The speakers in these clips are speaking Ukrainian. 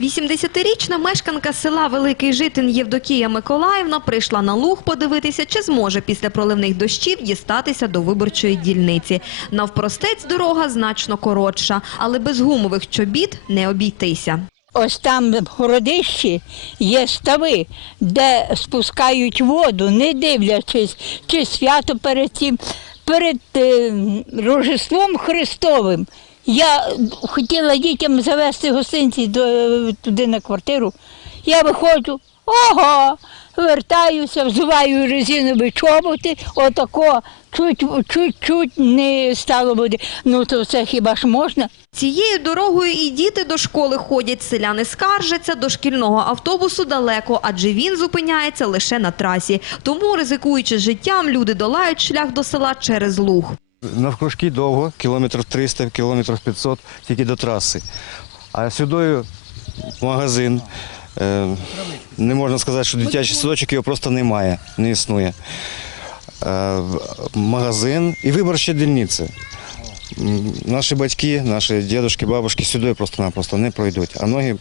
80-річна мешканка села Великий Житин Євдокія Миколаївна прийшла на луг подивитися, чи зможе після проливних дощів дістатися до виборчої дільниці. Навпростець дорога значно коротша, але без гумових чобіт не обійтися. Ось там в городищі є стави, де спускають воду, не дивлячись, чи свято перед цим, перед е, Рождеством Христовим. Я хотіла дітям завести гостинці туди на квартиру. Я виходжу, ого, вертаюся, взуваю резинові чоботи, отако, чуть, чуть-чуть не стало води. Ну то це хіба ж можна? Цією дорогою і діти до школи ходять. Селяни скаржаться, до шкільного автобусу далеко, адже він зупиняється лише на трасі. Тому, ризикуючи життям, люди долають шлях до села через луг. Навкружки довго, кілометрів 300, кілометрів 500, тільки до траси. А сюди магазин. Е, Не можна сказати, що дитячий садочок його просто немає, не існує. Е, Магазин і виборча дільниця. Наші батьки, наші дідушки, бабушки сюди просто-напросто не пройдуть. А ноги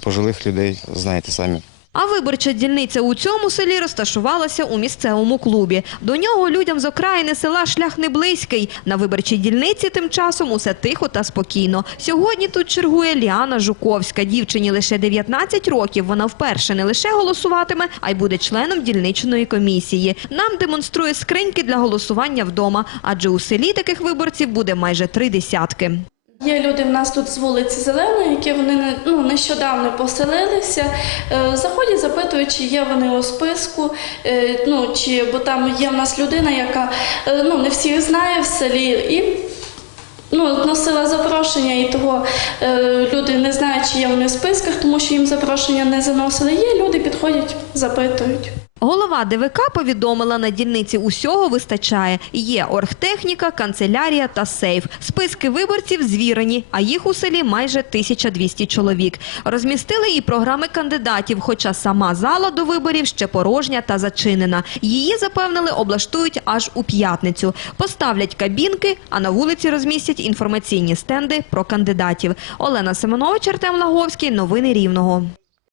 пожилих людей, знаєте самі. А виборча дільниця у цьому селі розташувалася у місцевому клубі. До нього людям з окраїни села шлях не близький. На виборчій дільниці тим часом усе тихо та спокійно. Сьогодні тут чергує Ліана Жуковська. Дівчині лише 19 років. Вона вперше не лише голосуватиме, а й буде членом дільничної комісії. Нам демонструє скриньки для голосування вдома, адже у селі таких виборців буде майже три десятки. Є люди в нас тут з вулиці Зеленої, які вони ну, нещодавно поселилися. Е, Заходять, запитують, чи є вони у списку, е, ну, чи, бо там є в нас людина, яка е, ну, не всіх знає в селі. І ну, носила запрошення, і того е, люди не знають, чи є вони в списках, тому що їм запрошення не заносили. Є люди, підходять, запитують. Голова ДВК повідомила, на дільниці усього вистачає. Є оргтехніка, канцелярія та сейф. Списки виборців звірені, а їх у селі майже 1200 чоловік. Розмістили і програми кандидатів, хоча сама зала до виборів ще порожня та зачинена. Її, запевнили, облаштують аж у п'ятницю. Поставлять кабінки, а на вулиці розмістять інформаційні стенди про кандидатів. Олена Семенович, Артем Лаговський. Новини Рівного.